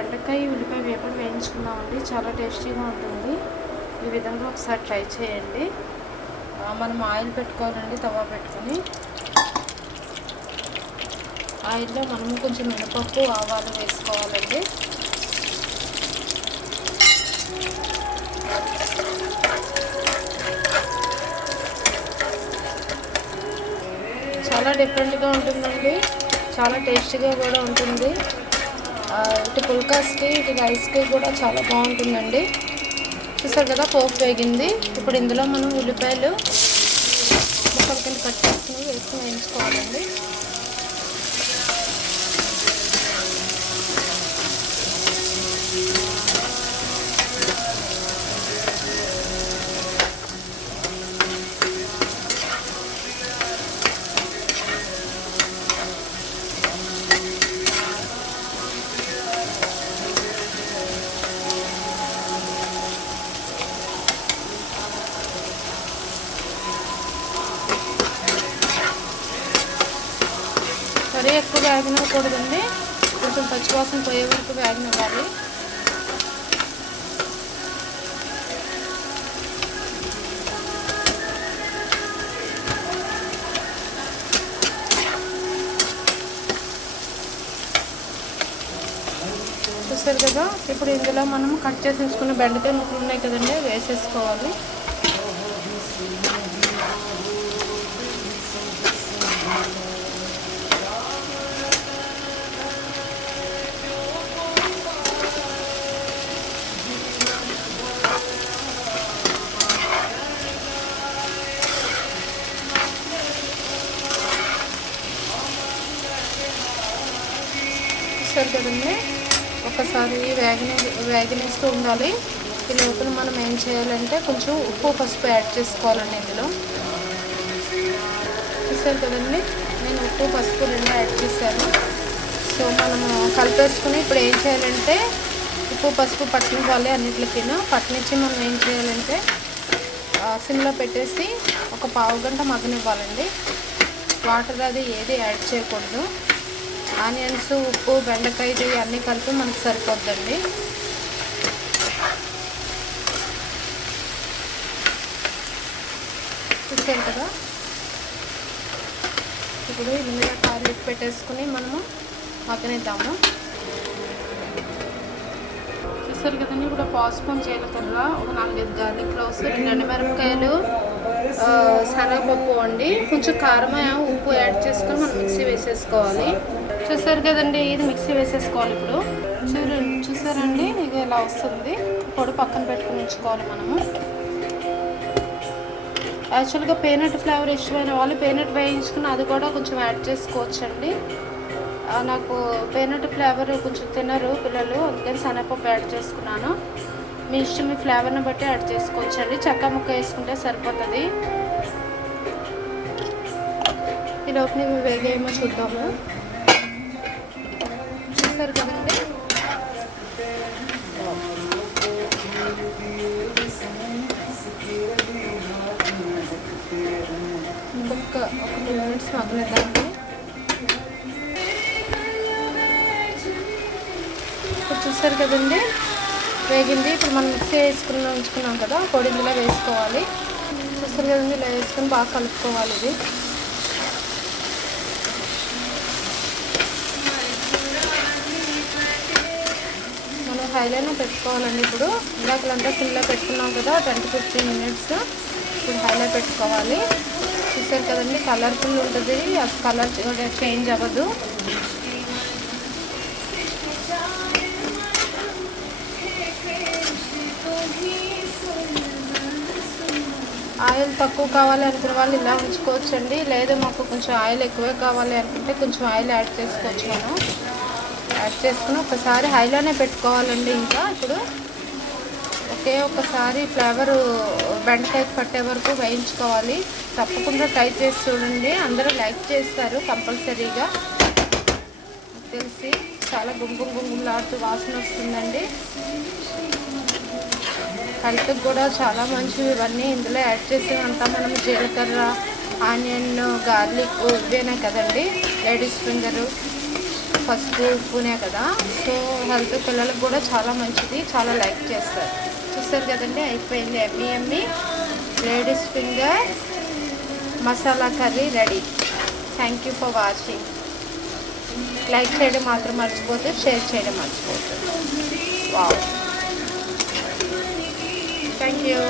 బెండకాయ ఉల్లిపాయ వేపలు వేయించుకున్నామండి చాలా టేస్టీగా ఉంటుంది. ఈ విధంగా ఒకసారి ట్రై చేయండి. మనం ఆయిల్ పెట్టుకోవాలండి తవా పెట్టుకుని. ఆయిల్లో మనము కొంచెం మినపప్పు ఆవాలు వేసుకోవాలండి. చాలా డిఫరెంట్గా ఉంటుందండి. చాలా టేస్టీగా కూడా ఉంటుంది. ఇటు పుల్కాస్కి ఇటు రైస్కి కూడా చాలా బాగుంటుందండి. చూసారు కదా పోపు వేగింది. ఇప్పుడు ఇందులో మనం ఉల్లిపాయలు ముక్కల కింద కట్ చేసుకుని వేసుకుని వేయించుకోవాలండి. మరీ ఎక్కువ వేగనివ్వకూడదండి కొంచెం పచ్చివాసన పోయే వరకు వేగనివ్వాలి చూస్తారు కదా? ఇప్పుడు ఇందులో మనం కట్ చేసి ఉంచుకున్న బెండకాయ ముక్కలు ఉన్నాయి కదండి వేసేసుకోవాలి. చూస్తారు కదండి? ఒకసారి వేగని వేగనిస్తూ ఉండాలి. ఈ లోపల మనం ఏం చేయాలంటే కొంచెం ఉప్పు పసుపు యాడ్ చేసుకోవాలండి ఇందులో. చూసారు కదండి? నేను ఉప్పు పసుపు రెండు యాడ్ చేశాను. సో మనము కలిపేసుకుని ఇప్పుడు ఏం చేయాలంటే ఉప్పు పసుపు పట్టనివ్వాలి అన్నిటికీ పట్టనిచ్చి మనం ఏం చేయాలంటే ఆ, సిమ్లో పెట్టేసి ఒక పావు గంట మగ్గనివ్వాలండి. వాటర్ అది ఏది యాడ్ చేయకూడదు. ఆనియన్స్ ఉప్పు బెండకాయ ఇవన్నీ కలిపి మనకు సరిపోద్దండి. చూసారు కదా? ఇప్పుడు ఇది మీద టార్గెట్ పెట్టేసుకుని మనము మగ్గనిద్దాము చూసారు కదండి ఇప్పుడు పావు స్పూన్ జీలకర్ర ఒక నాలుగైదు గార్లిక్ క్లోవ్స్ రెండు మిరపకాయలు శనగపప్పు అండి. కొంచెం కారం ఉప్పు యాడ్ చేసుకొని మనం మిక్సీ వేసేసుకోవాలి. చూసారు కదండి ఇది మిక్సీ వేసేసుకోవాలి ఇప్పుడు. చూరు చూసారండి? ఇది ఇలా వస్తుంది. పొడి పక్కన పెట్టుకుని ఉంచుకోవాలి మనము. యాక్చువల్గా పేనట్ ఫ్లేవర్ ఇష్టమైన వాళ్ళు పేనట్ వేయించుకుని అది కూడా కొంచెం యాడ్ చేసుకోవచ్చండి. నాకు పేనట్ ఫ్లేవర్ కొంచెం తినరు పిల్లలు అందుకని శనగపప్పు యాడ్ చేసుకున్నాను. మీ ఇష్టం మీ ఫ్లేవర్ని బట్టి యాడ్ చేసుకోవచ్చండి. చెక్క ముక్క వేసుకుంటే సరిపోతుంది. ఈ లోపల వేగేమో చూద్దాము. చూసారు కదండి. ఇంకొక ఒక టూ మినిట్స్ మగ్గనిద్దామండి ఇప్పుడు చూసారు కదండి వేగింది. ఇప్పుడు మనం మిక్సీ వేసుకుని ఉంచుకున్నాం కదా పొడి ఇందులో వేసుకోవాలి. చూస్తారు కదండి ఇలా వేసుకొని బాగా కలుపుకోవాలి ఇది. హైలోనే పెట్టుకోవాలండి ఇప్పుడు. ఇందాకలంతా ఫుల్లో పెట్టుకున్నాం కదా ట్వంటీ ఫిఫ్టీన్ మినిట్స్ ఇప్పుడు హైలో పెట్టుకోవాలి. చూసారు కదండి కలర్ఫుల్ ఉంటుంది. ఆ కలర్ చేంజ్ అవ్వదు. ఆయిల్ తక్కువ కావాలి అనుకున్న వాళ్ళు ఇలా ఉంచుకోవచ్చండి. లేదా మాకు కొంచెం ఆయిల్ ఎక్కువే కావాలి అనుకుంటే కొంచెం ఆయిల్ యాడ్ చేసుకోవచ్చు మనం. యాడ్ చేసుకుని ఒకసారి హైలోనే పెట్టుకోవాలండి ఇంకా. ఇప్పుడు ఒకే ఒకసారి ఫ్లేవర్ బెండకాయకి పట్టే వరకు వేయించుకోవాలి. తప్పకుండా ట్రై చేసి చూడండి. అందరూ లైక్ చేస్తారు కంపల్సరీగా. తెలిసి చాలా గుంగుం గుంగులాడుతూ వాసన వస్తుందండి. హెల్త్కి కూడా చాలా మంచివి ఇవన్నీ. ఇందులో యాడ్ చేసి అంతా మనం జీలకర్ర ఆనియన్ గార్లిక్ ఇవేనా కదండి. Ladies finger. ఫస్ట్ ఉప్పునే కదా. సో హెల్త్ పిల్లలకు కూడా చాలా మంచిది. చాలా లైక్ చేస్తారు. చూస్తారు కదండి అయిపోయింది ఎమ్మి ఎమ్మి ladies finger masala curry ready. Thank you for watching like చేయడం మాత్రం మర్చిపోతే షేర్ చేయడం మర్చిపోతుంది వావ్ థ్యాంక్ యూ